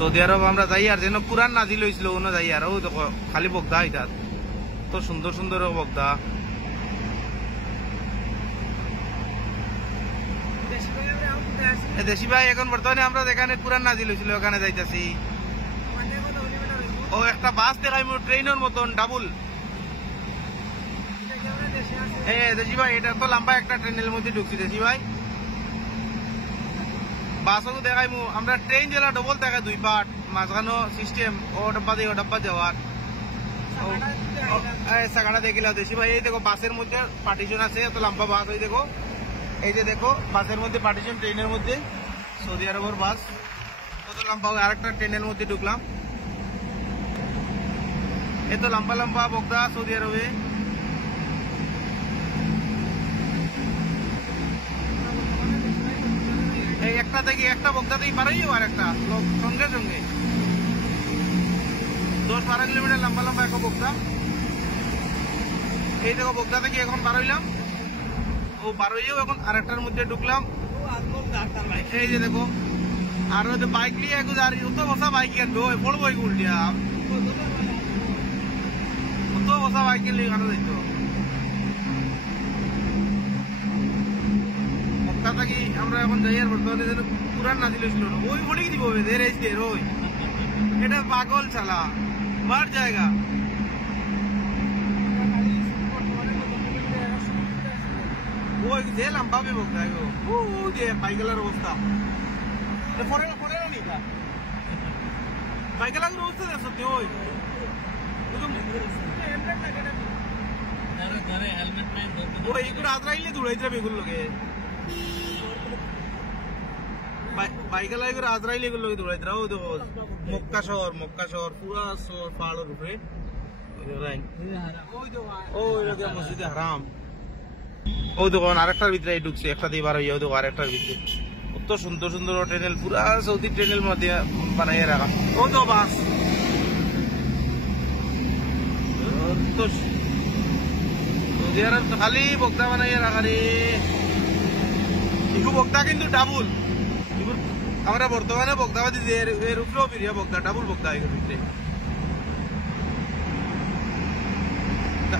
সৌদি আরব আমরা যাই আর যেন পুরান নাজিল হয়েছিল ওনা যাই আর ও দেখো খালি বগদা এটা তো সুন্দর সুন্দর বগদা। দেশি ভাই এখন বর্তমানে আমরা যেখানে পুরান নাজিল হয়েছিল ওখানে যাইতেছি। ও একটা বাস দেখাই ট্রেনের মতন ডাবল। দেশি ভাই এটা তো লম্বা একটা ট্রেনের মধ্যে ঢুকছি দেশি ভাই। বাসও দেখাইমু আমরা ট্রেন জেলা ডবল দেখায় 2 পার্ট মাঝখানো সিস্টেম ও ডাব্বা দিয়ে ও ডাব্বা যাওয়ার সাগাটা দেখিলাম দেশি ভাই। এই দেখো বাসের মধ্যে পার্টিশন আছে এত লম্বা বাস। ওই দেখো এই যে দেখো বাসের মধ্যে পার্টিশন ট্রেনের মধ্যে সৌদি আরবের বাস কত লম্বা। আরেকটা ট্রেনের মধ্যে ঢুকলাম এত লম্বা লম্বা বগদা সৌদি আরবে। এই একটা থেকে একটা বগদা থেকে পারই আর একটা সঙ্গে সঙ্গে 10-12 কিলোমিটার লম্বা লম্বা এক বগদা। এই দেখো বগদা থেকে এখন বারইলাম ও বারইও এখন আরেকটার মধ্যে ঢুকলাম। এই যে দেখো আর বাইক নিয়ে অত বসা বাইক আনবো পড়বো উল্টিয়া অত বসা বাইক নিয়ে এখানে যাইতো মক্কা থাকি আমরা এখন যাই আর বর্তমানে যেন পুরান নাজিল ছিল ওই পড়ে দিব ওই এটা পাগল চালা মার জায়গা। ওই যে লম্বা বগদা যে পাইগেলার অবস্থা পাইগেলার অবস্থা সত্যি ওই এগুলো আজরাইলে দৌড়াইতে যাবে এগুলো লোকে বাইকেলা এগুলো আজরাইলে এগুলো লোকে দৌড়াইতে রাও দেখো মক্কা শহর পুরা শহর পাহাড়ের উপরে মসজিদে হারাম। ও দোকান আরেকটার ভিতরে ঢুকছে একটা দিয়ে বার হইয়া দেখো আরেকটার ভিতরে কত সুন্দর সুন্দর ট্রেনেল পুরা সৌদি ট্রেনেল মধ্যে বানাইয়া রাখা। ও তো বাস সৌদি আরব তো খালি বগদা বানাইয়া রাখা রে। এগুলো বগদা কিন্তু ডাবল আমরা বর্তমানে বগদাবাদী এর উপরেও বেরিয়ে বগদা ডাবল বগদা এগুলোর ভিতরে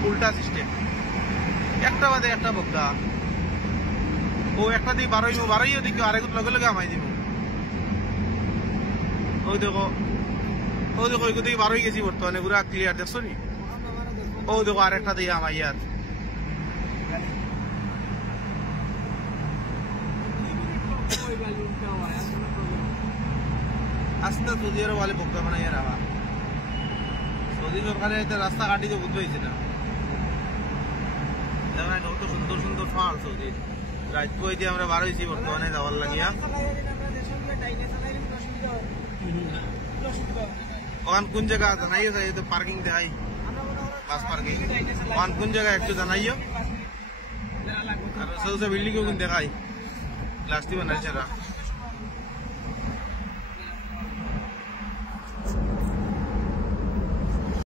উল্টা সিস্টেম একটা বাদে একটা বগদা। ও একটা দিয়ে বারোইও দিকে আরেক লগে লগে আমাই দিব। ওই দেখো ওই দিকে বারোই গেছি বর্তমানে পুরা ক্লিয়ার দেখছো নি। ও দেখো আরেকটা দিয়ে আমাই আর আস্তে সৌদি আরব वाले বগদা বানাইয়া রাখা। সৌদি সরকারের রাস্তা কাটিতে বুঝতে হয়েছে না কত সুন্দর সুন্দর পাহাড় সৌদি রাত কই দিয়ে আমরা বার হয়েছি বর্তমানে যাওয়ার লাগিয়া। ওখান কোন জায়গা জানাইও যাই তো পার্কিং দেখাই বাস পার্কিং ওখান কোন জায়গা একটু জানাইও আর সৌদি বিল্ডিং দেখাই গ্লাস দিয়ে বানাইছে